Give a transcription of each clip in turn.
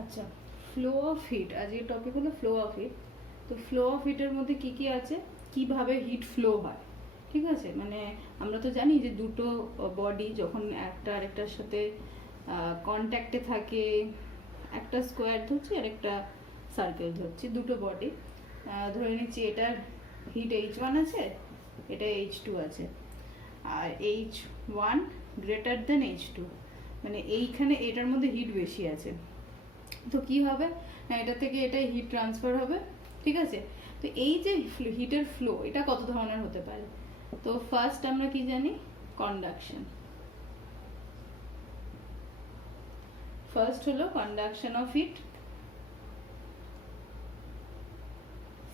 আচ্ছা, flow of heat, আজকের topic হলো ফ্লো অফ হিট। তো ফ্লো অফ হিটের মধ্যে কি কি আছে, কিভাবে হিট ফ্লো হয়, ঠিক আছে। মানে আমরা তো জানি যে দুটো বডি যখন একটা আরেকটার সাথে কন্ট্যাক্টে থাকে, একটা স্কোয়ার ধরছি আর একটা সার্কেল ধরছি, দুটো বডি ধরে নিচ্ছি, এটার হিট H1 আছে, এটা H2 আছে, আর H1 গ্রেটার দেন H2, মানে এইখানে এটার মধ্যে হিট বেশি আছে। তো কি হবে না, এটা থেকে এটাই হিট ট্রান্সফার হবে, ঠিক আছে। তো এই যে হিটের ফ্লো, এটা কত ধরনের হতে পারে। তো ফার্স্ট আমরা কি জানি, কন্ডাকশন। ফার্স্ট হলো কন্ডাকশন অফ হিট,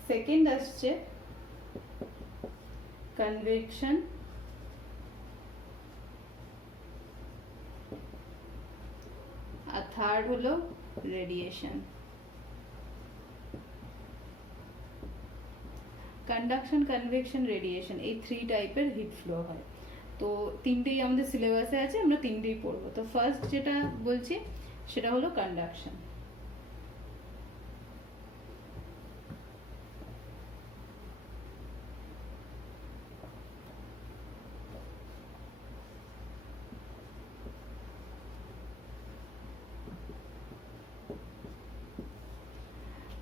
সেকেন্ড আসছে কনভেকশন, আর থার্ড হলো রেডিয়েশন। কন্ডাকশন, কনভেকশন, রেডিয়েশন, এই থ্রি টাইপের হিট ফ্লো হয়। তো তিনটেই আমাদের সিলেবাসে আছে, আমরা তিনটেই পড়বো। তো ফার্স্ট যেটা বলছি সেটা হলো কন্ডাকশন।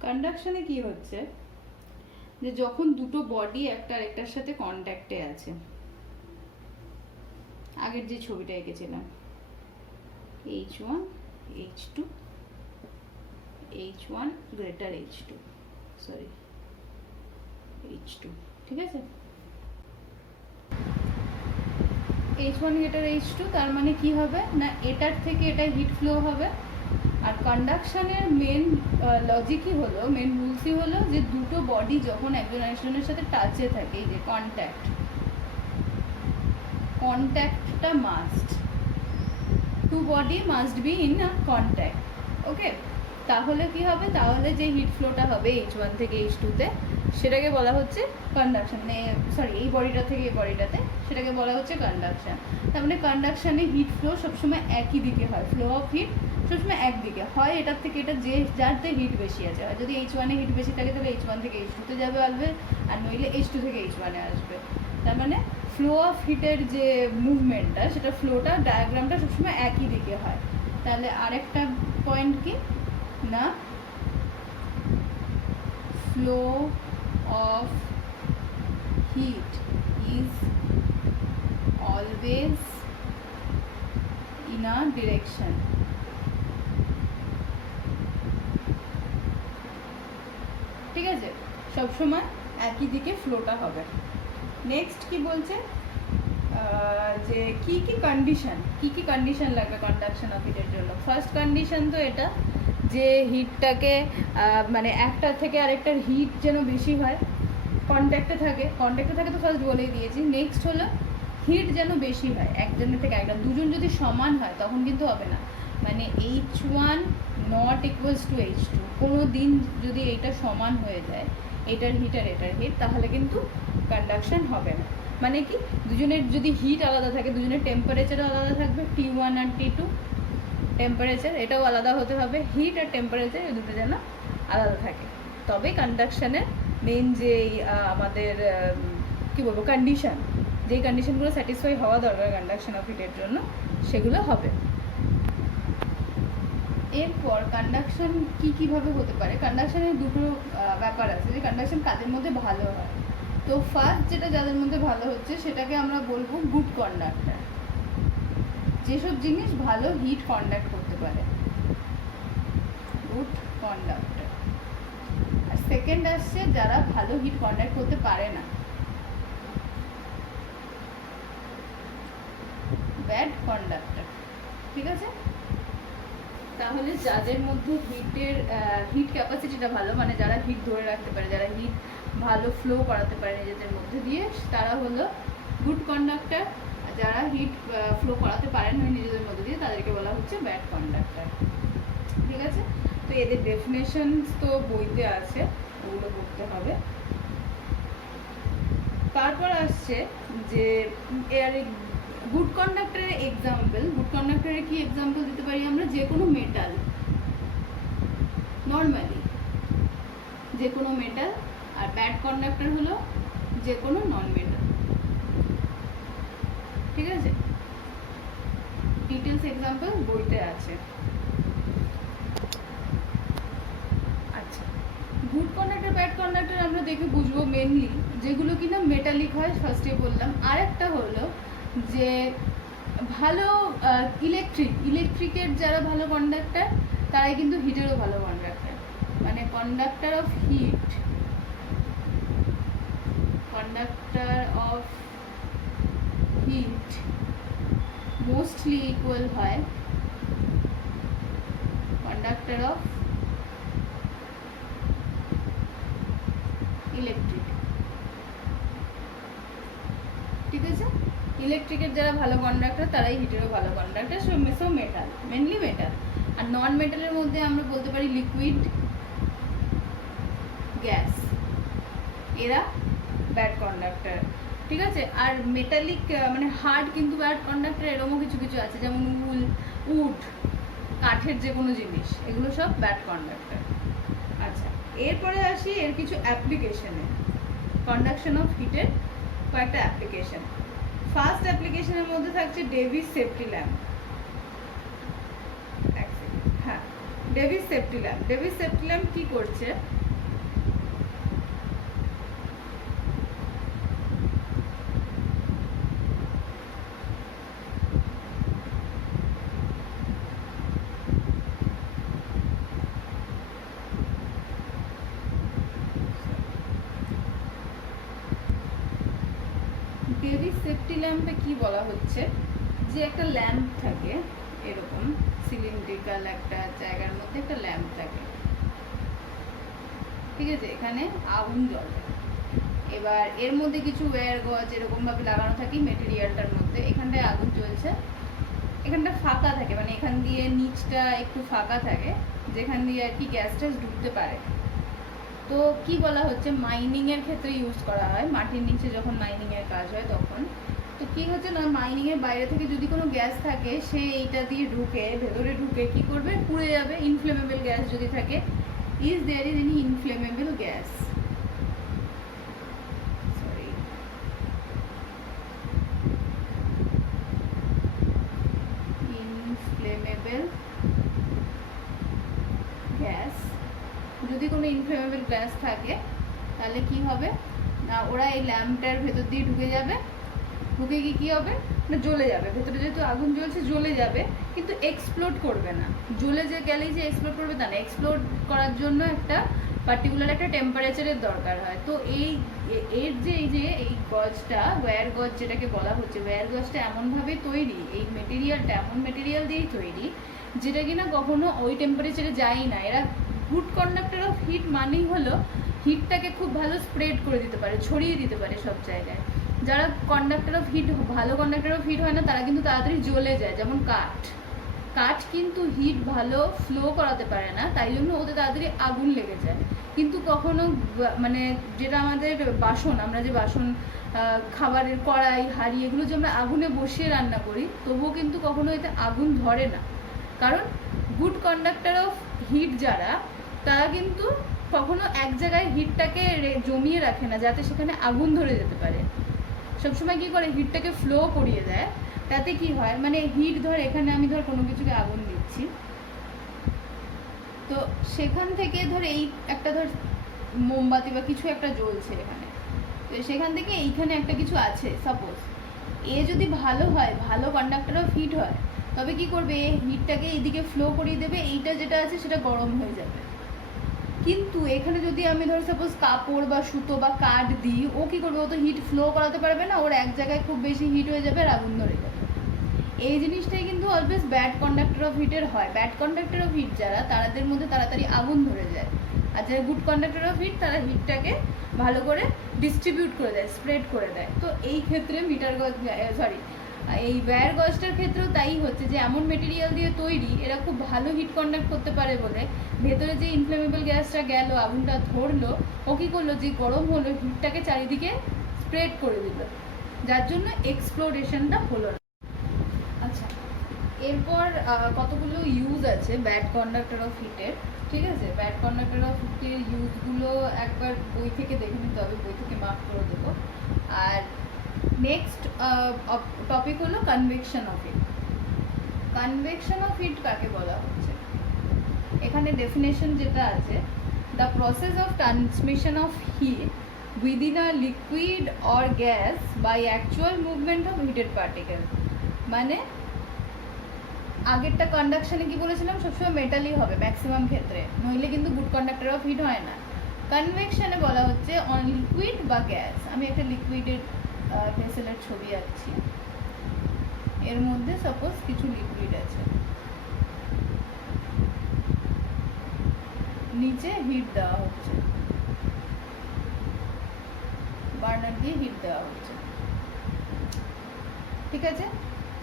কন্ডাকশনে কি হচ্ছে, যে যখন দুটো বডি একটা আরেকটার সাথে কন্ট্যাক্টে আছে, আগের যে ছবিটা এঁকেছিলাম, H1 H2, H1 greater H2, sorry H2, ঠিক আছে। H1 গ্রেটার H2, তার মানে কি হবে না, এটার থেকে এটা হিট ফ্লো হবে। আর কন্ডাকশনের মেন লজিকই হলো, মেন রুলসই হলো যে দুটো বডি যখন একজন আরেকজনের সাথে টাচে থাকে, এই যে কন্ট্যাক্টটা must, two body must be in a contact, okay. তাহলে কি হবে, তাহলে যে হিট ফ্লোটা হবে H1 থেকে H2-তে, সেটাকে বলা হচ্ছে কন্ডাকশন, মানে সরি এই বডিটা থেকে এই বডিটাতে, সেটাকে বলা হচ্ছে কন্ডাকশন। তার মানে কন্ডাকশনে হিট ফ্লো সবসময় একই দিকে হয়, ফ্লো অফ হিট সবসময় একদিকে হয়, এটার থেকে এটা যে যারতে হিট বেশি আছে, আর যদি H1-এ হিট বেশি থাকে তাহলে H1 থেকে H2-তে যাবে আসবে, আর নইলে H2 থেকে H1-এ আসবে। তার মানে ফ্লো অফ হিটের যে মুভমেন্টটা, সেটা ফ্লোটা ডায়াগ্রামটা সবসময় একই দিকে হয়। তাহলে আরেকটা পয়েন্ট কি না, flow of heat is always in a direction, ঠিক আছে, সবসময় একই দিকে ফ্লোটা হবে। নেক্সট কি বলছে, যে কি কি কন্ডিশন লাগবে কন্ডাকশন অফ হিটের জন্য। ফার্স্ট কন্ডিশন তো এটা, যে হিটটাকে মানে একটা থেকে আরেকটার হিট যেন বেশি হয়, কন্ট্যাক্টে থাকে তো ফার্স্ট বলেই দিয়েছি। নেক্সট হলো হিট যেন বেশি হয় একজনের থেকে একটা, দুজন যদি সমান হয় তখন কিন্তু হবে না, মানে H1 not equals to H2, কোনো দিন যদি এইটা সমান হয়ে যায়, এটার হিট আর এটার হিট, তাহলে কিন্তু কন্ডাকশন হবে না। মানে কি, দুজনের যদি হিট আলাদা থাকে, দুজনের টেম্পারেচারও আলাদা থাকবে, T1 আর T2 টেম্পারেচার, এটাও আলাদা হতে হবে, হিট আর টেম্পারেচার এই দুটো যেন আলাদা থাকে, তবে কন্ডাকশনের মেন যে আমাদের কি বলবো কন্ডিশন, যেই কন্ডিশনগুলো স্যাটিসফাই হওয়া দরকার কন্ডাকশন অফ হিটের জন্য, সেগুলো হবে। এরপর কন্ডাকশন কীভাবে হতে পারে, কন্ডাকশনের দুটো ব্যাপার আছে, যে কন্ডাকশন কাদের মধ্যে ভালো হয়। তো ফার্স্ট যেটা যাদের মধ্যে ভালো হচ্ছে, সেটাকে আমরা বলবো গুড কন্ডাক্টর, যেসব জিনিস ভালো হিট কন্ডাক্ট করতে পারে, গুড কন্ডাক্টর। আর সেকেন্ড আসছে যারা ভালো হিট কন্ডাক্ট করতে পারে না, ব্যাড কন্ডাক্টর, ঠিক আছে। তাহলে যাদের মধ্যে হিট ক্যাপাসিটিটা ভালো, মানে যারা হিট ধরে রাখতে পারে, যারা হিট ভালো ফ্লো করাতে পারে নিজেদের মধ্যে দিয়ে, তারা হলো গুড কন্ডাক্টর। যারা হিট ফ্লো করাতে পারেন না নিজেদের মধ্যে দিয়ে, তাদেরকে বলা হচ্ছে ব্যাড কন্ডাক্টর, ঠিক আছে। তো এদের ডেফিনেশনস তো বইতে আছে, ওগুলো পড়তে হবে। তারপর আসছে যে গুড কন্ডাক্টরের এক্সাম্পল, গুড কন্ডাক্টরের কি এক্সাম্পল দিতে পারি আমরা, যে কোনো মেটাল, যে কোনো মেটাল, আর ব্যাড কন্ডাক্টর হলো যে কোনো নন মেটাল। ঠিক আছে, ডিটেলস এক্সাম্পল বইতে আছে। আচ্ছা, গুড কন্ডাক্টর ব্যাড কন্ডাক্টর আমরা দেখে বুঝবো মেনলি যেগুলো কিনা মেটালিক হয়, ফার্স্টে বললাম। আর একটা হলো যে ভালো ইলেকট্রিকের যারা ভালো কন্ডাক্টর তারাই কিন্তু হিটেরও ভালো কন্ডাক্টর। মানে conductor of heat mostly equal হয় কন্ডাক্টর অফ ইলেকট্রিক। ঠিক আছে, ইলেকট্রিকের যারা ভালো কন্ডাক্টর তারাই হিটেরও ভালো conductor. So metal, mainly metal. আর নন মেটালের মধ্যে আমরা বলতে পারি লিকুইড, গ্যাস, এরা ব্যাড কন্ডাক্টর। ঠিক আছে, আর মেটালিক মানে হার্ড কিন্তু ব্যাড কন্ডাক্টর এরকমও কিছু কিছু আছে, যেমন উড, কাঠের যে কোনো জিনিস, এগুলো সব ব্যাড কন্ডাক্টর। আচ্ছা, এরপরে আসি এর কিছু অ্যাপ্লিকেশনে, কন্ডাকশন অফ হিটের কয়েকটা অ্যাপ্লিকেশন। ফার্স্ট অ্যাপ্লিকেশনের মধ্যে থাকছে ডেভিস সেফটি ল্যাম্প। হ্যাঁ, Davy's safety lamp. Davy's safety lamp কি করছে, ডেভিস সেফটি ল্যাম্পে কি বলা হচ্ছে যে একটা ল্যাম্প থাকে, এরকম সিলিন্ড্রিক্যাল একটা জায়গার মধ্যে একটা ল্যাম্প থাকে। ঠিক আছে, এখানে আগুন জ্বলে। এবার এর মধ্যে কিছু ওয়্যার গজ এরকমভাবে লাগানো থাকে মেটেরিয়ালটার মধ্যে। এখানটায় আগুন জ্বলছে, এখানটা ফাঁকা থাকে, মানে এখান দিয়ে নিচটা একটু ফাঁকা থাকে যেখান দিয়ে আর কি গ্যাস ট্যাস ঢুকতে পারে। তো কি বলা হচ্ছে, মাইনিংয়ের ক্ষেত্রে ইউজ করা হয়, মাটির নিচে যখন মাইনিংয়ের কাজ হয় তখন। তো কি হচ্ছে না, মাইনিংয়ের বাইরে থেকে যদি কোনো গ্যাস থাকে সে এইটা দিয়ে ঢুকে, ভেতরে ঢুকে কি করবে, পুড়ে যাবে। ইনফ্লেমেবল গ্যাস যদি থাকে, is there is any inflammable gas, sorry, inflammable gas, যদি কোনো ইনফ্লেমেবল গ্যাস থাকে তাহলে কি হবে না, ওরা এই ল্যাম্পটার ভেতর দিয়ে ঢুকে যাবে, ঢুকে গিয়ে কী হবে না, জ্বলে যাবে। ভেতরে যেহেতু আগুন জ্বলছে জ্বলে যাবে, কিন্তু এক্সপ্লোড করবে না। জ্বলে যে গেলেই যে এক্সপ্লোড করবে তা না, এক্সপ্লোড করার জন্য একটা পার্টিকুলার একটা টেম্পারেচারের দরকার হয়। তো এই গজটা, ওয়্যার গজ যেটাকে বলা হচ্ছে, ওয়্যার গজটা এমনভাবে তৈরি, এই মেটেরিয়ালটা এমন মেটেরিয়াল দিয়েই তৈরি যেটা কিনা কখনো ওই টেম্পারেচারে যায়ই না। এরা গুড কন্ডাক্টর অফ হিট মানেই হলো হিটটাকে খুব ভালো স্প্রেড করে দিতে পারে, ছড়িয়ে দিতে পারে সব জায়গায়। যারা কন্ডাক্টর অফ হিট, ভালো কন্ডাক্টর অফ হিট হয় না, তারা কিন্তু তাড়াতাড়ি জ্বলে যায়। যেমন কাঠ কিন্তু হিট ভালো ফ্লো করাতে পারে না, তাই জন্য ওদের তাড়াতাড়ি আগুন লেগে যায়। কিন্তু কখনো মানে যেটা আমাদের বাসন, আমরা যে বাসন, খাবারের কড়াই, হাঁড়ি, এগুলো যে আমরা আগুনে বসিয়ে রান্না করি, তবুও কিন্তু কখনো এতে আগুন ধরে না। কারণ গুড কন্ডাক্টর অফ হিট যারা, তারা কিন্তু কখনো এক জায়গায় হিটটাকে জমিয়ে রাখে না যাতে সেখানে আগুন ধরে যেতে পারে। সবসময় কী করে, হিটটাকে ফ্লো করিয়ে দেয়। তাতে কি হয়, মানে হিট ধর, এখানে আমি ধর কোনো কিছুকে আগুন দিচ্ছি, তো সেখান থেকে ধর এই একটা ধর মোমবাতি বা কিছু একটা জ্বলছে এখানে, তো সেখান থেকে এইখানে একটা কিছু আছে সাপোজ, এ যদি ভালো হয়, ভালো কন্ডাক্টর অফ হিট হয়, তবে কি করবে, হিটটাকে এইদিকে ফ্লো করিয়ে দেবে, এইটা যেটা আছে সেটা গরম হয়ে যাবে। কিন্তু এখানে যদি আমি ধর সাপোজ কাপড় বা সুতো বা কাঠ দিই, ও কী করবে, ও তো হিট ফ্লো করাতে পারবে না, ওর এক জায়গায় খুব বেশি হিট হয়ে যাবে আর আগুন ধরে যাবে। এই জিনিসটাই কিন্তু অলওয়েজ ব্যাড কন্ডাক্টর অফ হিটের হয়। ব্যাড কন্ডাক্টর অফ হিট যারা, তাদের মধ্যে তাড়াতাড়ি আগুন ধরে যায়। আর যারা গুড কন্ডাক্টর অফ হিট, তারা হিটটাকে ভালো করে ডিস্ট্রিবিউট করে দেয়, স্প্রেড করে দেয়। তো এই ক্ষেত্রে এই ওয়্যার গজটার ক্ষেত্রেও তাই হচ্ছে, যে এমন মেটেরিয়াল দিয়ে তৈরি, এরা খুব ভালো হিট কন্ডাক্ট করতে পারে বলে ভেতরে যে ইনফ্লেমেবল গ্যাসটা গেল, আগুনটা ধরলো, ও কী করলো, যে গরম হলো, হিটটাকে চারিদিকে স্প্রেড করে দিল, যার জন্য এক্সপ্লোরেশনটা হলো না। আচ্ছা, এরপর কতগুলো ইউজ আছে ব্যাড কন্ডাক্টর অফ হিটের, ঠিক আছে? ব্যাড কন্ডাক্টর অফ হিটের ইউজগুলো একবার বই থেকে দেখে নিতে হবে, বই থেকে মার্ক করে দেবো। আর নেক্সট টপিক হলো convection of heat. Convection of heat কাকে বলা হচ্ছে? এখানে ডেফিনেশন যেটা আছে, the process of transmission of heat within a liquid or gas by actual movement of heated particle. মানে আগেরটা কন্ডাকশনে কি বলেছিলাম, সবসময় মেটালই হবে ম্যাক্সিমাম ক্ষেত্রে, নইলে কিন্তু গুড কন্ডাক্টর অফ হিট হয় না। কনভেকশনে বলা হচ্ছে অন লিকুইড বা গ্যাস। আমি একটা লিকুইডের ভেসেলের ছবি আঁকছি, এর মধ্যে সাপোজ কিছু লিকুইড আছে, নিচে হিট দেওয়া হচ্ছে, বার্নার দিয়ে হিট দেওয়া হচ্ছে, ঠিক আছে?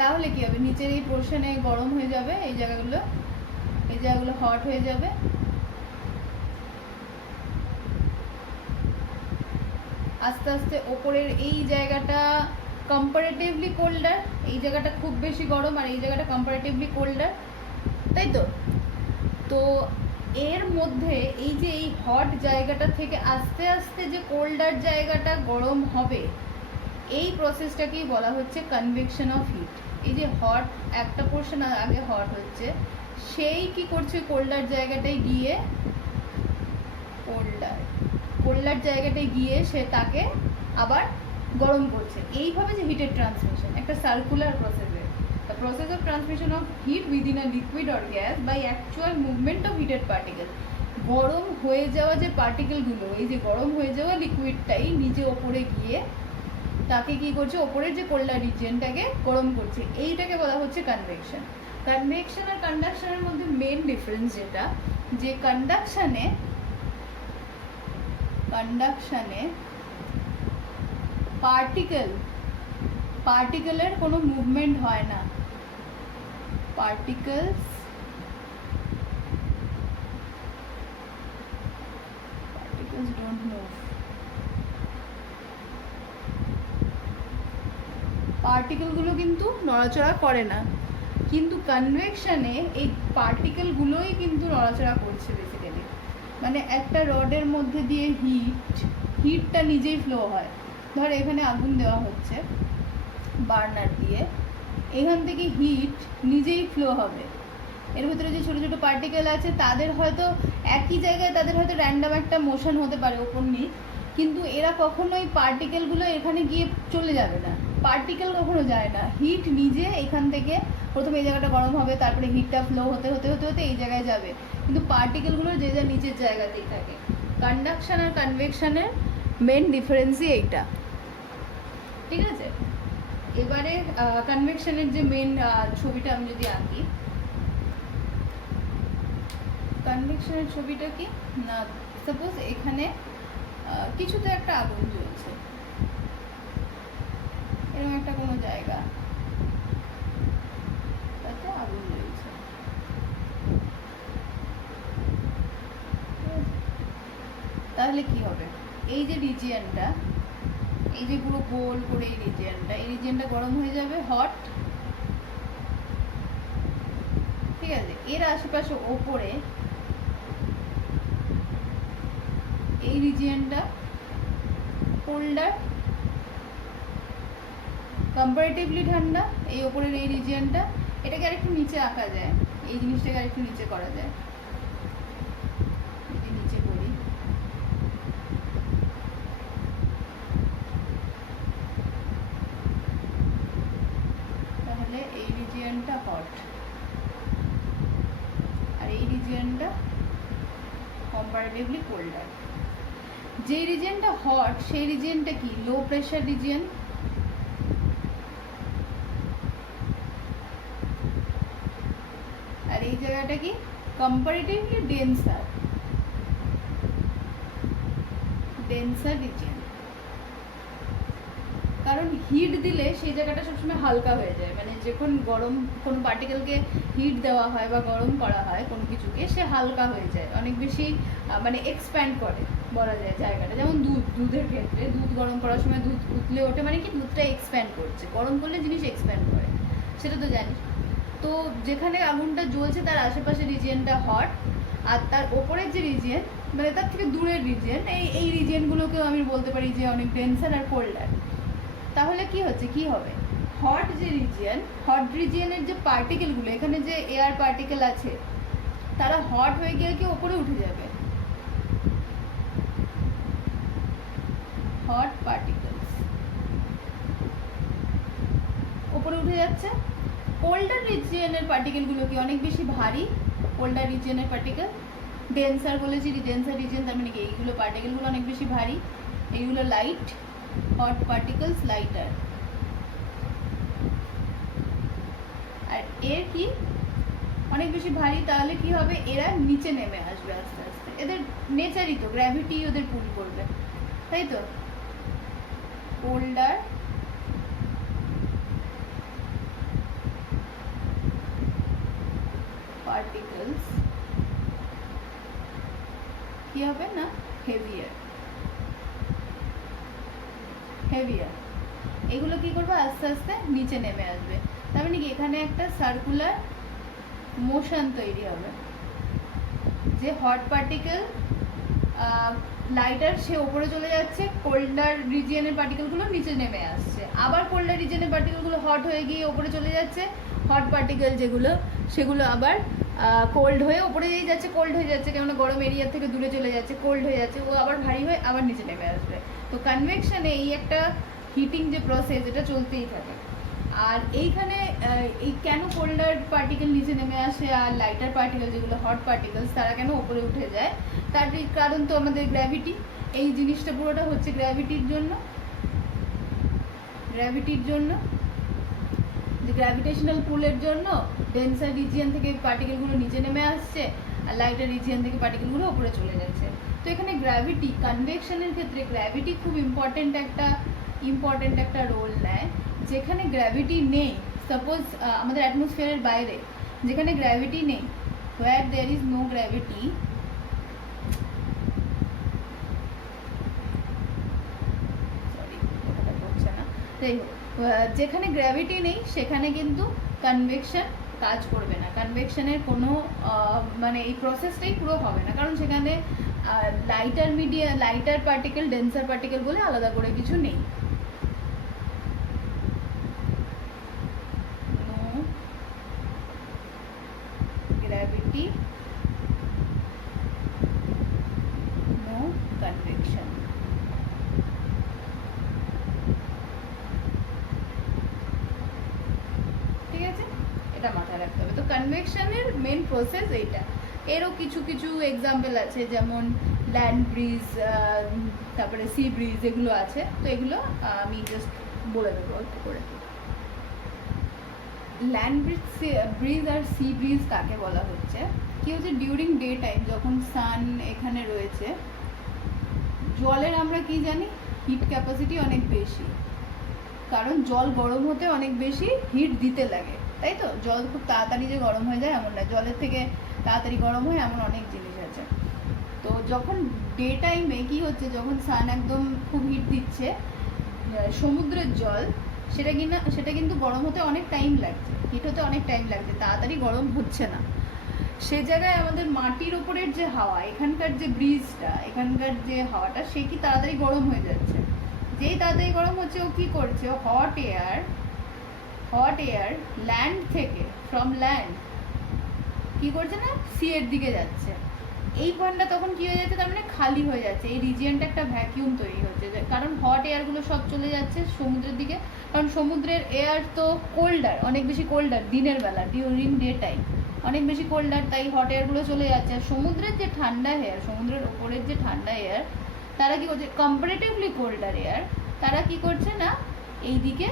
তাহলে কি হবে, নিচের এই পোর্শনে গরম হয়ে যাবে, এই জায়গাগুলো হট হয়ে যাবে, আস্তে আস্তে ওপরের এই জায়গাটা কম্পারেটিভলি কোল্ডার, এই জায়গাটা খুব বেশি গরম আর এই জায়গাটা কম্পারেটিভলি কোল্ডার, তাই তো? তো এর মধ্যে এই যে এই হট জায়গাটা থেকে আস্তে আস্তে যে কোল্ডার জায়গাটা গরম হবে, এই প্রসেসটাকেই বলা হচ্ছে কনভেকশন অফ হিট। এই যে হট একটা পোর্শন আগে হট হচ্ছে, সেই কি করছে, কোল্ডার জায়গাটায় গিয়ে কোল্ডার জায়গাটায় গিয়ে সে তাকে আবার গরম করছে। এইভাবে যে হিটের ট্রান্সমিশন একটা সার্কুলার প্রসেসে, the process of transmission of heat within a liquid or gas by actual movement of heated particle. গরম হয়ে যাওয়া যে পার্টিকেলগুলো, এই যে গরম হয়ে যাওয়া লিকুইডটাই নিচে ওপরে গিয়ে তাকে কি করছে, ওপরের যে কোল্ডার রিজিয়নটাকে গরম করছে, এইটাকে বলা হচ্ছে কনভেকশন। কনভেকশন আর কন্ডাকশনের মধ্যে মেন ডিফারেন্স যেটা, যে কন্ডাকশনে পার্টিকেলের কোনো মুভমেন্ট হয় না, পার্টিকেলস ডোন্ট মুভ, পার্টিকেলগুলো কিন্তু নড়াচড়া করে না। কিন্তু কনভেকশনে এই পার্টিকেলগুলোই কিন্তু নড়াচড়া করছে বেসিক্যালি। মানে একটা রডের মধ্যে দিয়ে হিটটা নিজেই ফ্লো হয়। ধর এখানে আগুন দেওয়া হচ্ছে বার্নার দিয়ে, এখান থেকে হিট নিজেই ফ্লো হবে। এর ভিতরে যে ছোটো ছোটো পার্টিকেল আছে তাদের হয়তো একই জায়গায়, তাদের হয়তো র্যান্ডাম একটা মোশন হতে পারে ওপর নিচ, কিন্তু এরা কখনোই পার্টিকেলগুলো এখানে গিয়ে চলে যাবে না, পার্টিকেল কখনো যায় না। হিট নিজে এখান থেকে প্রথমে এই জায়গাটা গরম হবে, তারপরে হিটটা ফ্লো হতে হতে হতে হতে এই জায়গায় যাবে, কিন্তু পার্টিকেলগুলো যে যা নিচের জায়গাতেই থাকে। কন্ডাকশন আর কনভেকশনের মেন ডিফারেন্সই এইটা, ঠিক আছে? এবারে কনভেকশনের যে মেন ছবিটা আমি যদি আঁকি, কনভেকশনের ছবিটা কি না, সাপোজ এখানে কিছুতে একটা আগুন জ্বলছে, এরকম একটা কোনো জায়গা তাতে আগুন জ্বলছে, তাহলে কি হবে, এই যে রিজিয়নটা, এই যে পুরো গোল করে এই রিজিয়নটা গরম হয়ে যাবে, হট, ঠিক আছে? এর আশেপাশে ওপরে এই রিজিয়নটা কোল্ডার, কম্পারেটিভলি ঠান্ডা, এই ওপরের এই রিজিয়নটা। এটাকে আরেকটু নিচে আঁকা যায়, এই জিনিসটাকে আরেকটু নিচে করা যায়, নিচে করি, তাহলে এই রিজিয়নটা হট আর এই রিজিয়নটা কম্পারেটিভলি কোল্ডার। যে রিজিয়নটা হট সেই রিজিয়নটা কি, লো প্রেশার রিজিয়ন, আর এই জায়গাটা কি কম্পারেটিভলি ডেন্সার রিজিয়ন। কারণ হিট দিলে সেই জায়গাটা সবসময় হালকা হয়ে যায়, মানে যখন গরম কোনো পার্টিকেলকে হিট দেওয়া হয় বা গরম করা হয় কোনো কিছুকে, সে হালকা হয়ে যায়, অনেক বেশি মানে এক্সপ্যান্ড করে বলা যায় জায়গাটা। যেমন দুধের ক্ষেত্রে দুধ গরম করার সময় দুধ উতলে ওঠে, মানে কি দুধটা এক্সপ্যান্ড করছে, গরম করলে জিনিস এক্সপ্যান্ড করে, সেটা তো জানিস। তো যেখানে আগুনটা জ্বলছে তার আশেপাশে রিজিয়নটা হট, আর তার ওপরের যে রিজিয়ন মানে তার থেকে দূরের রিজিয়ন, এই রিজিয়নগুলোকেও আমি বলতে পারি যে অনেক ডেন্সার আর কোল্ডার। তাহলে কি হচ্ছে, কি হবে, হট যে রিজিয়ন, হট রিজিয়নের যে পার্টিকেলগুলো, এখানে যে এয়ার পার্টিকেল আছে তারা হট হয়ে গিয়ে কি ওপরে উঠে যাবে, হট পার্টিকেলস ওপরে উঠে যাচ্ছে। কোল্ডার রিজিয়নের পার্টিকেলগুলো কি অনেক বেশি ভারী, কোল্ডার রিজিয়নের পার্টিকেল, ডেন্সার বলেছি, ডেন্সার রিজিয়ন তার মানে কি এইগুলো পার্টিকেলগুলো অনেক বেশি ভারী, এইগুলো লাইট, হট পার্টিকেলস লাইটার। আর এর কি অনেক বেশি ভারী, তাহলে কি হবে, এরা নিচে নেমে আসবে আস্তে আস্তে, এদের নেচারই তো, গ্র্যাভিটি ওদের পুল করবে, তাই তো। কোল্ডার পার্টিকেলস কি হবে না, হেভিয়ার, হেভিয়ার, এগুলো কি করবে, আস্তে আস্তে নিচে নেমে আসবে। তার মানে কি এখানে একটা সার্কুলার মোশন তৈরি হবে, যে হট পার্টিকেল লাইটার সে ওপরে চলে যাচ্ছে, কোল্ডার রিজিয়নের পার্টিকেলগুলো নিচে নেমে আসছে, আবার কোল্ডার রিজিয়নের পার্টিকেলগুলো হট হয়ে গিয়ে ওপরে চলে যাচ্ছে, হট পার্টিকেল যেগুলো সেগুলো আবার কোল্ড হয়ে ওপরে দিয়ে যাচ্ছে, কোল্ড হয়ে যাচ্ছে, কেননা গরম এরিয়া থেকে দূরে চলে যাচ্ছে, কোল্ড হয়ে যাচ্ছে, ও আবার ভারী হয়ে আবার নিচে নেমে আসবে। তো কনভেকশনে এই একটা হিটিং যে প্রসেস, এটা চলতেই থাকে। আর এইখানে এই কেন কোল্ডার পার্টিকেল নিচে নেমে আসে আর লাইটার পার্টিকেল যেগুলো হট পার্টিকেলস তারা কেন উপরে উঠে যায়, তার কারণ তো আমাদের গ্র্যাভিটি। এই জিনিসটা পুরোটা হচ্ছে গ্র্যাভিটির জন্য, গ্র্যাভিটির জন্য, যে গ্র্যাভিটেশনাল পুলের জন্য ডেন্সার রিজিয়ন থেকে পার্টিকেলগুলো নিচে নেমে আসছে আর লাইটার রিজিয়ন থেকে পার্টিকেলগুলো উপরে চলে যাচ্ছে। তো এখানে গ্র্যাভিটি, কনভেকশনের ক্ষেত্রে গ্র্যাভিটি খুব ইম্পর্টেন্ট একটা রোল নেয়। যেখানে গ্র্যাভিটি নেই, সাপোজ আমাদের অ্যাটমসফিয়ারের বাইরে যেখানে গ্র্যাভিটি নেই, where there is no gravity, sorry কথাটা বলছে না, যাই হোক, যেখানে গ্র্যাভিটি নেই সেখানে কিন্তু কনভেকশন কাজ করবে না, কনভেকশনের কোনো মানে এই প্রসেসটাই পুরো হবে না, কারণ সেখানে লাইটার পার্টিকেল ডেন্সার পার্টিকেল বলে আলাদা করে কিছু নেই। Gravity, no convection. ঠিক আছে, এটা মাথায় রাখতে হবে। তো কনভেকশনের মেন প্রসেস এইটা। এরও কিছু কিছু এক্সাম্পল আছে, যেমন ল্যান্ড ব্রিজ, তারপরে সি ব্রিজ, এগুলো আছে। তো এগুলো আমি জাস্ট বলে দেবো একটু করে। ল্যান্ড ব্রিজ আর সি ব্রিজ কাকে বলা হচ্ছে, কি হচ্ছে, ডিউরিং ডে টাইম যখন সান এখানে রয়েছে, জলের আমরা কি জানি, হিট ক্যাপাসিটি অনেক বেশি, কারণ জল গরম হতে অনেক বেশি হিট দিতে লাগে, তাই তো। জল খুব তাড়াতাড়ি যে গরম হয়ে যায় এমন না, জলের থেকে তাড়াতাড়ি গরম হয় এমন অনেক জিনিস আছে। তো যখন ডে টাইমে কি হচ্ছে, যখন সান একদম খুব হিট দিচ্ছে, সমুদ্রের জল সেটা কিন্তু গরম হতে অনেক টাইম লাগছে, হিট হতে অনেক টাইম লাগছে, তাড়াতাড়ি গরম হচ্ছে না। সে জায়গায় আমাদের মাটির ওপরের যে হাওয়া, এখানকার যে ব্রিজটা, এখানকার যে হাওয়াটা, সে কি তাড়াতাড়ি গরম হয়ে যাচ্ছে। যেই তাড়াতাড়ি গরম হচ্ছে, ও কি করছে, হট এয়ার ল্যান্ড থেকে, ফ্রম ল্যান্ড কি করছে না, সি এর দিকে যাচ্ছে। এই পয়েন্টটা তখন কি হয়ে যাচ্ছে, তার মানে খালি হয়ে যাচ্ছে, এই রিজিয়নটা একটা ভ্যাকিউম তৈরি হচ্ছে, কারণ হট এয়ারগুলো সব চলে যাচ্ছে সমুদ্রের দিকে, কারণ সমুদ্রের এয়ার তো কোল্ডার, অনেক বেশি কোল্ডার, দিনের বেলা ডিউরিং ডে টাইম অনেক বেশি কোল্ডার, তাই হট এয়ারগুলো চলে যাচ্ছে। আর সমুদ্রের যে ঠান্ডা এয়ার, সমুদ্রের ওপরের যে ঠান্ডা এয়ার, তারা কি করছে, কম্পারেটিভলি কোল্ডার এয়ার, তারা কি করছে না, এইদিকে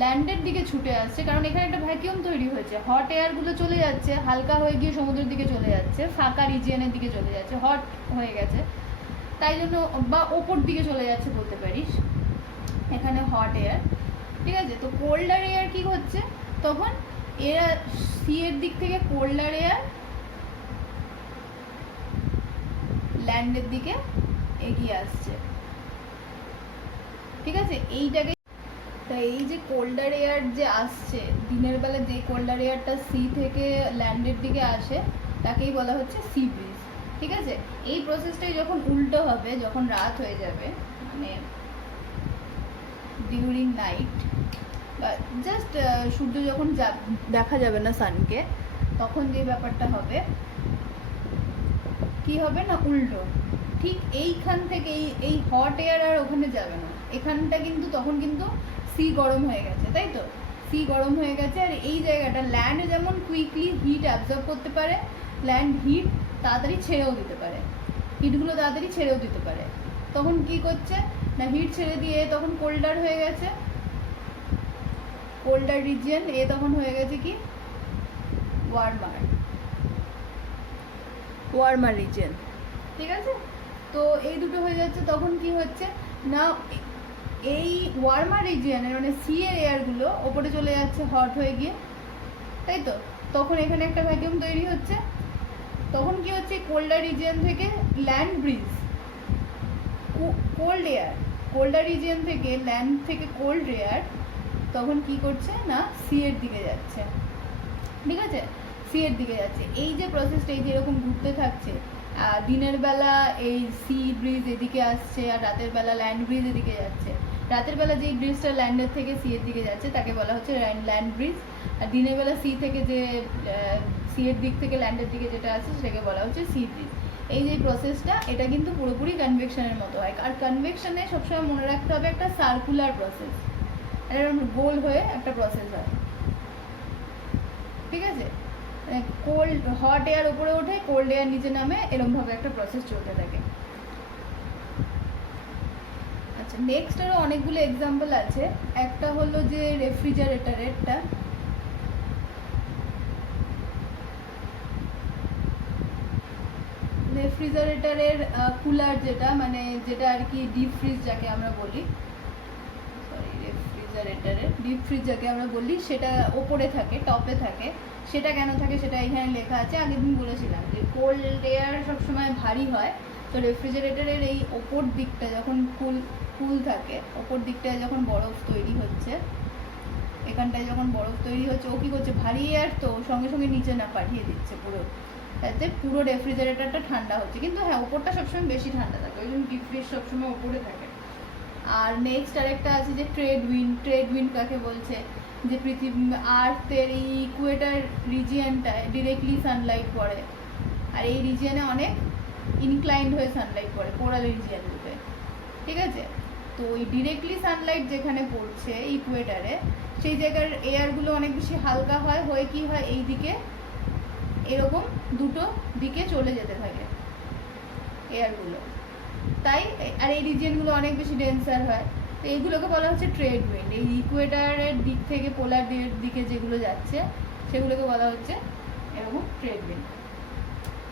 ল্যান্ডের দিকে ছুটে আসছে, কারণ এখানে একটা ভ্যাকিউম তৈরি হয়েছে, হট এয়ারগুলো চলে যাচ্ছে, হালকা হয়ে গিয়ে সমুদ্রের দিকে চলে যাচ্ছে, ফাঁকা রিজিয়নের দিকে চলে যাচ্ছে, হট হয়ে গেছে, তাই জন্য, বা ওপর দিকে চলে যাচ্ছে বলতে পারিস, এখানে হট এয়ার। ঠিক আছে, তো কোল্ডার এয়ার কি হচ্ছে, তখন এরা সি এর দিক থেকে কোল্ডার এয়ার ল্যান্ডের দিকে এগিয়ে আসছে। ঠিক আছে, এইটাকে তা এই যে কোল্ডার এয়ার যে আসছে, দিনের বেলা যে কোল্ডার এয়ারটা সি থেকে ল্যান্ডের দিকে আসে তাকেই বলা হচ্ছে সি ব্রিজ। ঠিক আছে, এই প্রসেসটাই যখন উল্টো হবে, যখন রাত হয়ে যাবে, মানে ডিউরিং নাইট বা জাস্ট সূর্য যখন দেখা যাবে না সানকে, তখন যে ব্যাপারটা হবে কি হবে না উল্টো। ঠিক এইখান থেকে এই হট এয়ার আর ওখানে যাবে না, এখানটা কিন্তু তখন কিন্তু সি গরম হয়ে গেছে, তাই তো? সি গরম হয়ে গেছে, আর এই জায়গাটা ল্যান্ড যেমন কুইকলি হিট অ্যাবজর্ব করতে পারে, ল্যান্ড হিট তাড়াতাড়ি ছেড়েও দিতে পারে, হিটগুলো তাড়াতাড়ি ছেড়েও দিতে পারে। তখন কি করছে না, হিট ছেড়ে দিয়ে তখন কোল্ডার হয়ে গেছে, কোল্ডার রিজিয়ন, এ তখন হয়ে গেছে কি ওয়ার্মার, ওয়ার্মার রিজিয়ন। ঠিক আছে, তো এই দুটো হয়ে যাচ্ছে। তখন কি হচ্ছে না, এই ওয়ার্মার রিজিয়নের মানে সি এর এয়ারগুলো ওপরে চলে যাচ্ছে হট হয়ে গিয়ে, তাই তো? তখন এখানে একটা ভ্যাকুয়াম তৈরি হচ্ছে। তখন কি হচ্ছে, কোল্ডার রিজিয়ন থেকে land bridge, cold air, colder region থেকে ল্যান্ড থেকে কোল্ড এয়ার তখন কি করছে না সি এর দিকে যাচ্ছে। ঠিক আছে, সি এর দিকে যাচ্ছে। এই যে প্রসেসটা এই যে এরকম ঘুরতে থাকছে, দিনের বেলা এই সি ব্রিজ এদিকে আসছে, আর রাতের বেলা ল্যান্ড ব্রিজ এদিকে যাচ্ছে। রাতের বেলা যেই ব্রিজটা ল্যান্ডের থেকে সি এর দিকে যাচ্ছে তাকে বলা হচ্ছে ল্যান্ড ব্রিজ, আর দিনের বেলা সি থেকে যে সি এর দিক থেকে ল্যান্ডের দিকে যেটা আছে সেটাকে বলা হচ্ছে সি ব্রিজ। এই যে প্রসেসটা, এটা কিন্তু পুরোপুরি কনভেকশনের মতো হয়। আর কনভেকশনে সবসময় মনে রাখতে হবে একটা সার্কুলার প্রসেস, এরকম গোল হয়ে একটা প্রসেস হয়। ঠিক আছে, কোল্ড হট এয়ার উপরে ওঠে, কোল্ড এয়ার নিচে নামে, এরকমভাবে একটা প্রসেস চলতে থাকে। আচ্ছা, নেক্সট আরও অনেকগুলো এক্সাম্পল আছে। একটা হলো যে রেফ্রিজারেটরেরটা, রেফ্রিজারেটরের কুলার যেটা, মানে যেটা আর কি ডিপ ফ্রিজ যাকে আমরা বলি, সরি রেফ্রিজারেটরের ডিপ ফ্রিজ যাকে আমরা বলি, সেটা ওপরে থাকে, টপে থাকে। সেটা কেন থাকে সেটা এখানে লেখা আছে। আগের দিন বলেছিলাম যে কোল্ড এয়ার সবসময় ভারী হয়, তো রেফ্রিজারেটরের এই ওপর দিকটা যখন কুল থাকে, ওপর দিকটায় যখন বরফ তৈরি হচ্ছে, এখানটায় যখন বরফ তৈরি হচ্ছে, ও কী করছে, ভারী এয়ার তো সঙ্গে সঙ্গে নিচে না পাঠিয়ে দিচ্ছে পুরো, তাতে পুরো রেফ্রিজারেটরটা ঠান্ডা হচ্ছে। কিন্তু হ্যাঁ, ওপরটা সবসময় বেশি ঠান্ডা থাকে, ওই জন্য ডিপ ফ্রিজ সবসময় ওপরে থাকে। আর নেক্সট আরেকটা আছে যে ট্রেড উইন্ড। ট্রেড উইন্ড কাকে বলছে, যে পৃথিবী আর্থের এই ইকুয়েটার রিজিয়নটায় ডিরেক্টলি সানলাইট পড়ে, আর এই রিজিয়নে অনেক ইনক্লাইন্ড হয়ে সানলাইট পড়ে, পোলার রিজিয়নগুলোতে। ঠিক আছে, তো ওই ডিরেক্টলি সানলাইট যেখানে পড়ছে ইকুয়েটারে, সেই জায়গার এয়ারগুলো অনেক বেশি হালকা হয়, হয়ে কি হয়, এই দিকে এরকম দুটো দিকে চলে যেতে থাকে এয়ারগুলো, তাই। আর এই রিজিয়নগুলো অনেক বেশি ডেন্সার হয়, তো এইগুলোকে বলা হচ্ছে ট্রেড উইন্ড। এই ইকুয়েটারের দিক থেকে পোলার দিকে যেগুলো যাচ্ছে সেগুলোকে বলা হচ্ছে এরকম ট্রেড উইন্ড।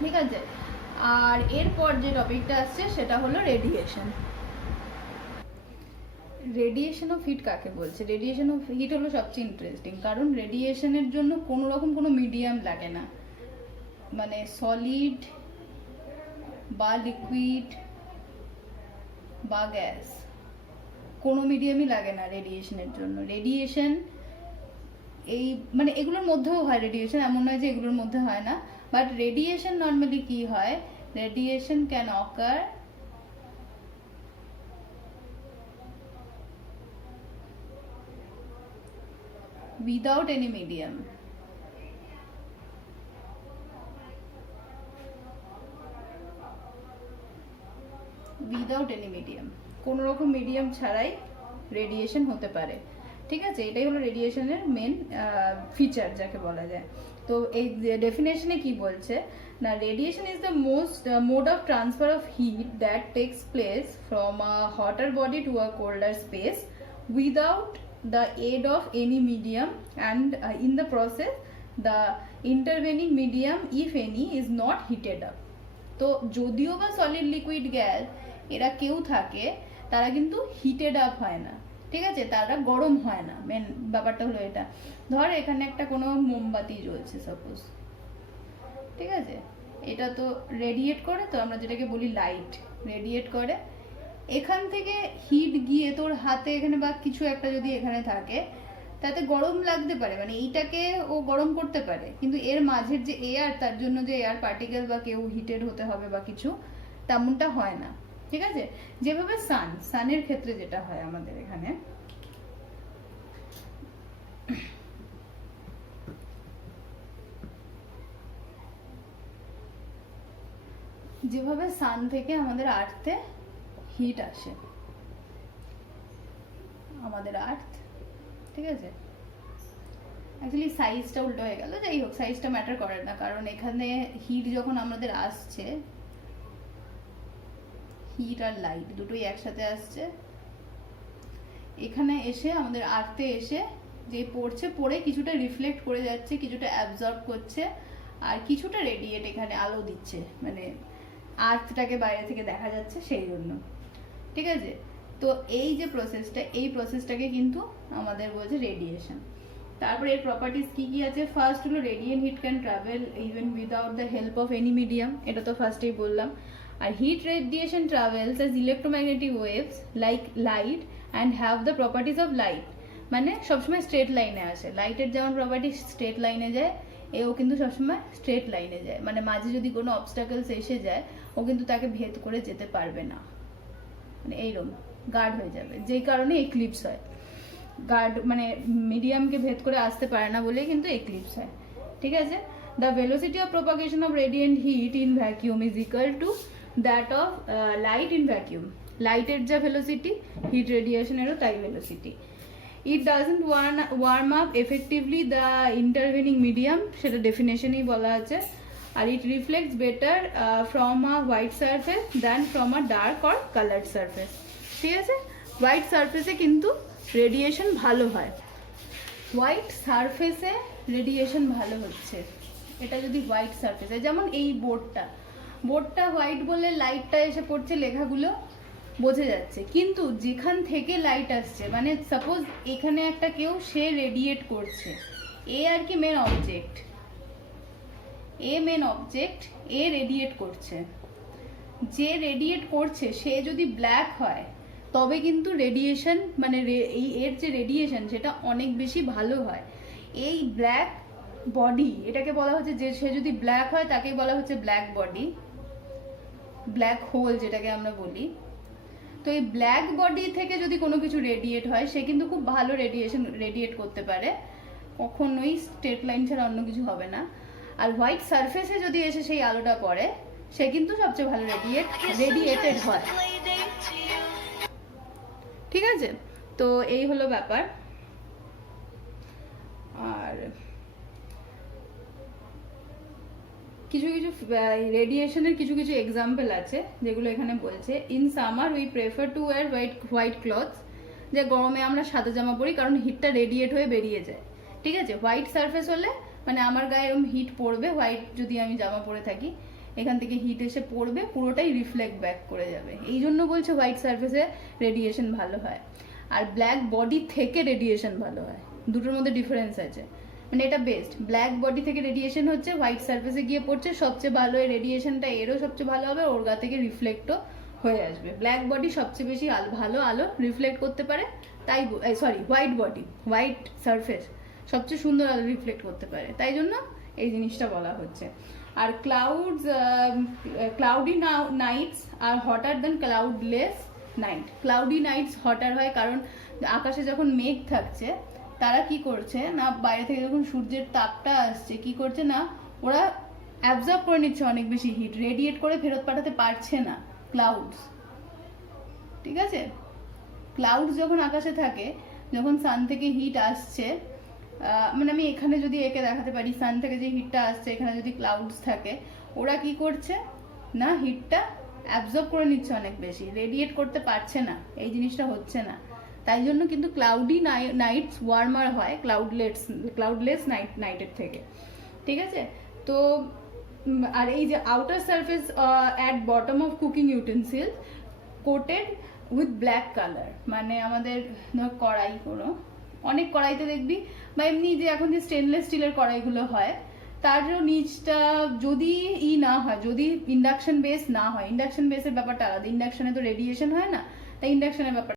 ঠিক আছে, আর এরপর যে টপিকটা আসছে সেটা হলো রেডিয়েশন। রেডিয়েশন অফ হিট কাকে বলছে? রেডিয়েশন অফ হিট হলো সবচেয়ে ইন্টারেস্টিং, কারণ রেডিয়েশনের জন্য কোনো রকম কোনো মিডিয়াম লাগে না, মানে সলিড বা লিকুইড বা গ্যাস, কোনো মিডিয়ামই লাগে না রেডিয়েশনের জন্য। রেডিয়েশন এই মানে এগুলোর মধ্যেও হয় রেডিয়েশন, এমন নয় যে এগুলোর মধ্যে হয় না, বাট রেডিয়েশন নর্মালি কি হয়, radiation can ochre without any medium. Without any medium, কোনো রকম মিডিয়াম ছাড়াই রেডিয়েশন হতে পারে। ঠিক আছে, এটাই হলো রেডিয়েশনের মেন ফিচার যাকে বলা যায়। তো এই ডেফিনেশনে কি বলছে না, radiation is the most mode of transfer of heat that takes place from a hotter body to a colder space without the aid of any medium, and in the process the intervening medium if any is not heated up. তো যদিও বা solid liquid gas এরা কেউ থাকে, তারা কিন্তু heated up হয় না। ঠিক আছে, তারা গরম হয় না। মেন ব্যাপারটা হলো এটা। ধর এখানে একটা কোনো মোমবাতি জ্বলছে সাপোজ, ঠিক আছে, এটা তো রেডিয়েট করে, তো আমরা যেটাকে বলি লাইট রেডিয়েট করে, এখান থেকে হিট গিয়ে তোর হাতে এখানে বা কিছু একটা যদি এখানে থাকে, তাতে গরম লাগতে পারে, মানে এইটাকে ও গরম করতে পারে, কিন্তু এর মাঝের যে এয়ার, তার জন্য যে এয়ার পার্টিকেল বা কেউ হিটেড হতে হবে বা কিছু, তেমনটা হয় না। ঠিক আছে, যেভাবে সানের ক্ষেত্রে যেটা হয় আমাদের এখানে, যেভাবে সান থেকে আমাদের আর্থে হিট আসে, আমাদের আর্থ, ঠিক আছে, অ্যাকচুয়ালি সাইজটা উল্টো হয়ে গেল, যাই হোক সাইজটা ম্যাটার করে না, কারণ এখানে হিট যখন আমাদের আসছে, হিট আর লাইট দুটোই একসাথে আসছে, এখানে এসে আমাদের আর্থে এসে যে পড়ছে, পড়ে কিছুটা রিফ্লেক্ট করে যাচ্ছে, কিছুটা অ্যাবজর্ব করছে, আর কিছুটা রেডিয়েট এখানে আলো দিচ্ছে, মানে আর্থটাকে বাইরে থেকে দেখা যাচ্ছে সেই জন্য। ঠিক আছে, তো এই যে প্রসেসটা, এই প্রসেসটাকে কিন্তু আমাদের বলছে রেডিয়েশন। তারপরে এর প্রপার্টিজ কি কি আছে? ফার্স্ট হলো radiant heat can travel even without the help of any medium, এটা তো ফার্স্টেই বললাম। আর heat radiation travels as electromagnetic waves like light and have the properties of light, মানে সবসময় স্ট্রেট লাইনে আসে। লাইটের যেমন প্রপার্টি স্ট্রেট লাইনে যায়, এও কিন্তু সবসময় স্ট্রেট লাইনে যায়, মানে মাঝে যদি কোনো অবস্টাকলস এসে যায়, ও কিন্তু তাকে ভেদ করে যেতে পারবে না, মানে এইরকম গার্ড হয়ে যাবে, যেই কারণে এক্লিপস হয়। গার্ড মানে মিডিয়ামকে ভেদ করে আসতে পারে না বলেই কিন্তু এক্লিপস হয়। ঠিক আছে, the velocity of propagation of radiant heat in vacuum is equal to that of light in vacuum. লাইটের যা ভেলোসিটি, হিট রেডিয়েশনেরও তাই velocity. It doesn't warm up effectively the intervening medium, সেটা ডেফিনেশনেই বলা আছে। আর it reflects better from a white surface than from a dark or coloured surface. ঠিক আছে, হোয়াইট সারফেসে কিন্তু রেডিয়েশন ভালো হয়, হোয়াইট সারফেসে রেডিয়েশন ভালো হচ্ছে। এটা যদি হোয়াইট সারফেসে, যেমন এই বোর্ডটা হোয়াইট বলে লাইটটা এসে পড়ছে, লেখাগুলো বোঝা যাচ্ছে, কিন্তু যেখান থেকে লাইট আসছে, মানে সাপোজ এখানে একটা কেউ সে রেডিয়েট করছে, এ আর কি মেন অবজেক্ট, এ রেডিয়েট করছে, যে রেডিয়েট করছে সে যদি ব্ল্যাক হয়, তবে কিন্তু রেডিয়েশন মানে এর যে রেডিয়েশন সেটা অনেক বেশি ভালো হয়। এই ব্ল্যাক বডি, এটাকে বলা হচ্ছে, যে সে যদি ব্ল্যাক হয় তাকে বলা হচ্ছে ব্ল্যাক বডি, ব্ল্যাক হোল যেটাকে আমরা বলি। তো এই ব্ল্যাক বডি থেকে যদি কোনো কিছু রেডিয়েট হয়, সে কিন্তু খুব ভালো রেডিয়েট করতে পারে, কখনোই স্ট্রেট লাইন ছাড়া অন্য কিছু হবে না। আর হোয়াইট সারফেসে যদি এসে সেই আলোটা পড়ে, সে কিন্তু সবচেয়ে ভালো রেডিয়েটেড হয়। ঠিক আছে, তো এই হলো ব্যাপার। আর কিছু কিছু রেডিয়েশনের কিছু কিছু এক্সাম্পল আছে যেগুলো এখানে বলছে। In summer we prefer to wire white clothes, যে গরমে আমরা সাদা জামা পরি কারণ হিটটা রেডিয়েট হয়ে বেরিয়ে যায়। ঠিক আছে, হোয়াইট সারফেস হলে মানে আমার গায়ে এরকম হিট পড়বে, হোয়াইট যদি আমি জামা পরে থাকি, এখান থেকে হিট এসে পড়বে, পুরোটাই রিফ্লেক্ট ব্যাক করে যাবে, এই জন্য বলছে হোয়াইট সারফেসে রেডিয়েশন ভালো হয়। আর ব্ল্যাক বডি থেকে রেডিয়েশন ভালো হয়, দুটোর মধ্যে ডিফারেন্স আছে, মানে এটা বেস্ট। ব্ল্যাক বডি থেকে রেডিয়েশন হচ্ছে, হোয়াইট সারফেসে গিয়ে পড়ছে, সবচেয়ে ভালো এই রেডিয়েশনটা, এরও সবচেয়ে ভালো হবে, ওর গা থেকে রিফ্লেক্টও হয়ে আসবে। ব্ল্যাক বডি সবচেয়ে বেশি ভালো আলো রিফ্লেক্ট করতে পারে, তাই হোয়াইট সারফেস সবচেয়ে সুন্দর আলো রিফ্লেক্ট করতে পারে, তাই জন্য এই জিনিসটা বলা হচ্ছে। আর ক্লাউডি নাইটস আর হটার দেন ক্লাউডলেস নাইট। ক্লাউডি নাইটস হটার হয় কারণ আকাশে যখন মেঘ থাকছে, তারা কি করছে না, বাইরে থেকে যখন সূর্যের তাপটা আসছে, কি করছে না, ওরা অ্যাবজর্ব করে নিচ্ছে অনেক বেশি হিট, রেডিয়েট করে ফেরত পাঠাতে পারছে না ক্লাউডস। ঠিক আছে, ক্লাউডস যখন আকাশে থাকে, যখন সান থেকে হিট আসছে, মানে আমি এখানে যদি একে দেখাতে পারি, সান থেকে যে হিটটা আসছে, এখানে যদি ক্লাউডস থাকে, ওরা কি করছে না, হিটটা অ্যাবজর্ব করে নিচ্ছে অনেক বেশি, রেডিয়েট করতে পারছে না, এই জিনিসটা হচ্ছে না, তাই জন্য কিন্তু ক্লাউডি নাইটস ওয়ার্মার হয় ক্লাউডলেস নাইটের থেকে। ঠিক আছে, তো আর এই যে outer surface at bottom of cooking utensil coated with black colour, মানে আমাদের কড়াই, কোনো অনেক কড়াইতে দেখবি, বা এমনি যে এখন যে স্টেনলেস স্টিলের কড়াইগুলো হয়, তারও নিচটা যদি না হয়, যদি ইন্ডাকশন বেস না হয়, ইন্ডাকশন বেসের ব্যাপারটা আলাদা, ইন্ডাকশনে তো রেডিয়েশন হয় না, তাই ইন্ডাকশনের ব্যাপার।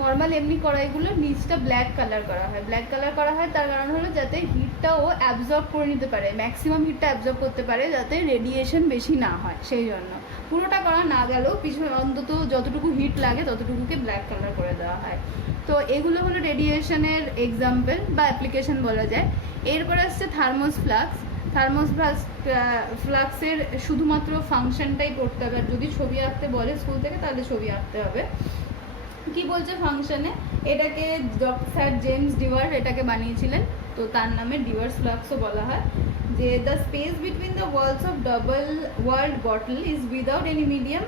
নর্মাল এমনি কড়াইগুলোর নিচটা ব্ল্যাক কালার করা হয়, ব্ল্যাক কালার করা হয় তার কারণ হলো যাতে হিটটা ও অ্যাবজর্ব করে নিতে পারে, ম্যাক্সিমাম হিটটা অ্যাবজর্ব করতে পারে, যাতে রেডিয়েশন বেশি না হয়, সেই জন্য। পুরোটা করা না গেলেও পিছনে অন্তত যতটুকু হিট লাগে ততটুকুকে ব্ল্যাক কালার করে দেওয়া হয়। তো এগুলো হলো রেডিয়েশনের এক্সাম্পল বা অ্যাপ্লিকেশন বলা যায়। এরপর আসছে থার্মোস ফ্লাক্স। থার্মোস ফ্লাক্সের শুধুমাত্র ফাংশনটাই পড়তে হবে, আর যদি ছবি আঁকতে বলে স্কুল থেকে তাহলে ছবি আঁকতে হবে। কি বলছে ফাংশনে, এটাকে স্যার জেমস ডিওয়ার এটাকে বানিয়েছিলেন, তো তার নামে ডিওয়ার্স ফ্লাক্সও বলা হয়। যে the space between the walls of double walled bottle is without any medium,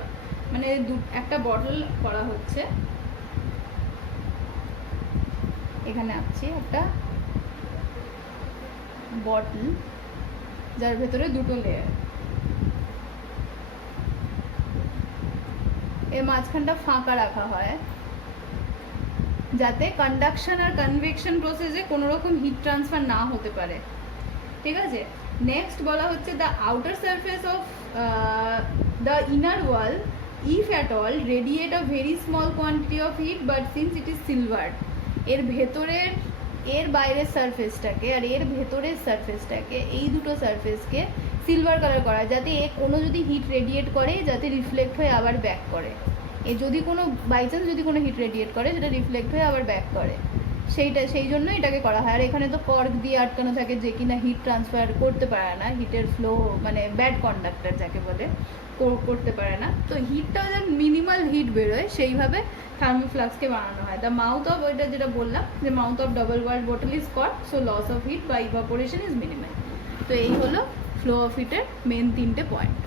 মানে একটা বটল করা হচ্ছে, এখানে আছে একটা বটল যার ভেতরে দুটো লেয়ার, এর মাঝখানটা ফাঁকা রাখা হয় যাতে কন্ডাকশন আর কনভেকশন প্রসেসে কোনো রকম হিট ট্রান্সফার না হতে পারে, ঠিক আছে। নেক্সট বলা হচ্ছে the outer surface of the inner wall if at all radiate a very small quantity of heat but since it is silver. এর ভেতরের, এর বাইরের সারফেসটাকে আর এর ভেতরের সারফেসটাকে, এই দুটো সারফেসকে সিলভার কালার করা, যাতে কোনো যদি হিট রেডিয়েট করে যাতে রিফ্লেক্ট হয়ে আবার ব্যাক করে, যদি কোনো বাইচান্স যদি কোনো হিট রেডিয়েট করে সেটা রিফ্লেক্ট হয়ে আবার ব্যাক করে, সেই জন্য এটাকে করা হয়। আর এখানে তো কর্ক দিয়ে আটকানো থাকে যে কিনা হিট ট্রান্সফার করতে পারে না, হিটের ফ্লো মানে ব্যাড কন্ডাক্টর যাকে বলে, করতে পারে না। তো হিটটাও যেন মিনিমাল হিট বেরোয় সেইভাবে থার্মোফ্লাক্সকে বানানো হয়। দ্য মাউথ অফ, ওইটা যেটা বললাম যে mouth of double walled bottle is corked, so loss of heat বা ইভাপোরেশন ইজ মিনিমাল। তো এই হলো ফ্লো অফ হিটের মেন 3টে পয়েন্ট।